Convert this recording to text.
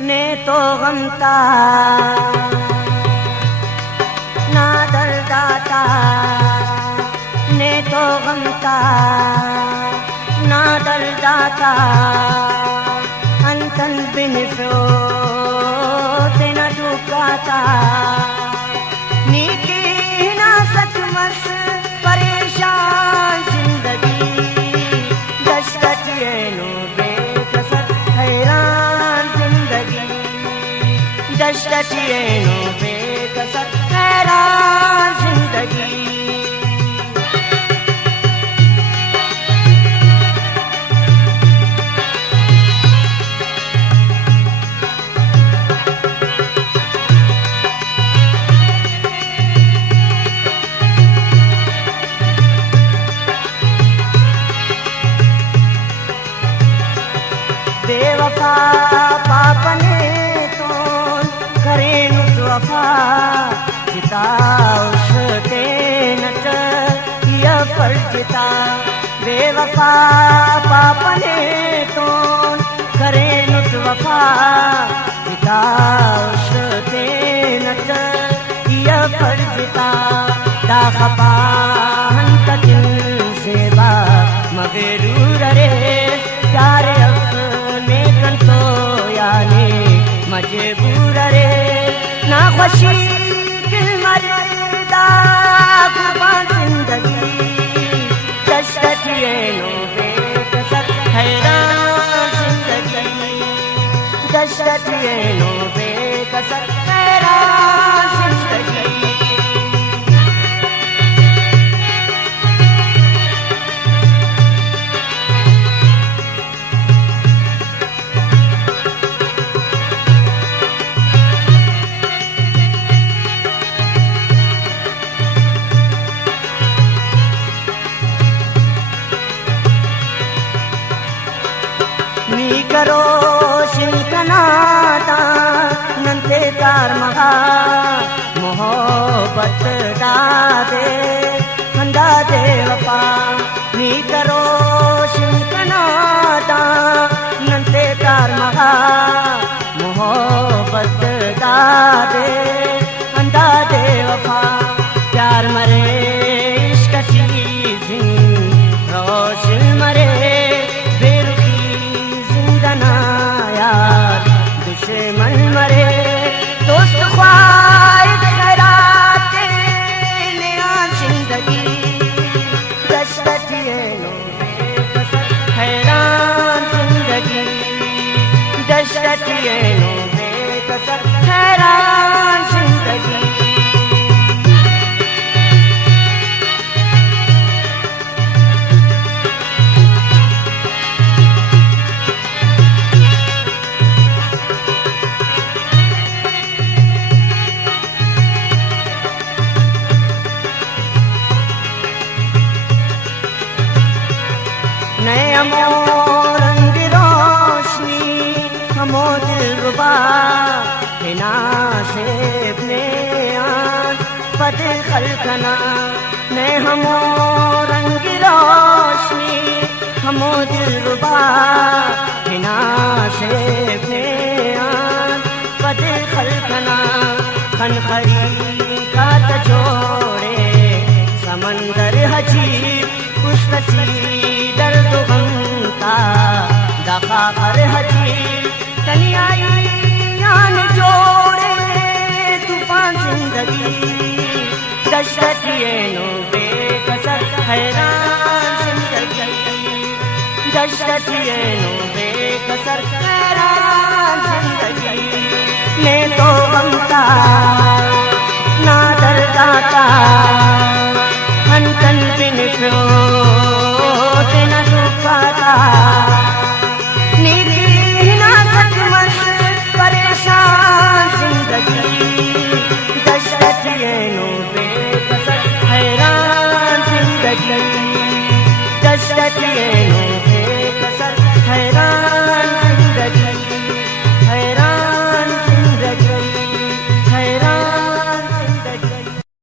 ने तो गमता ना दर्दाता, ने तो गमता ना दर्दाता, अंतन बिन फ्रोते न दुकाता, नीति ना सचमस परेशान जिंदगी, दशकतिये नो बेकसर हैरान जिंदगी, दशकतिये नो बेकसर हैरान जिंदगी। बेवफा पापने तो करेनु तो वफा, जिता उसते नच या फर्जिता, बेवफा पापने तो करेनु तो वफा, जिता उसते नच या फर्जिता, दाखपा हंत दिल सेवा मगरूर रे प्यारे अपने कंतो यानी मजबूर रे, ना खुशी दिल मरदा कुर्बान जिंदगी, दशकतिये नो बेकसर हैरान जिंदगी, दशकतिये नो बेकसर हैरान जिंदगी। नी करो शिल्कनाता नंते तार महा, मोहब्बत दादे खंदा दे वफा, नी करो शिल्कनाता नंते तार महा, मोहब्बत दादे खंदा दे वफा, प्यार मरे इश्क चीज़ी रोशन मरे दुश्मन मरे, दोस्त ख्वाहिश खैराते नया जिंदगी, दशकतिये नो बेकसर हैरान जिंदगी, दशकतिये नो बेकसर हैरान जिंदगी। नए हमो रंग रोशनी हमो दिलरुबा, बिना से अपने आन पद खलकना, नए हमो रंग रोशनी हमो दिलरुबा, बिना से अपने आन पद खलकना, खनखरी का तजोड़े समंदर हजी उस दर्द गमता दफा कर हजी, तनियाई यान जोड़े तूफान जिंदगी, दशकतिये नो बेकसर हैरान जिंदगी, दशकतिये नो बेकसर हैरान जिंदगी, ने तो गमता ना दर्दाता, अंतन बिन फ्रोते न दुकाता, नीति ना सचमस परेशान जिंदगी, दशकतिये नो बेकसर हैरान जिंदगी, दशकतिये नो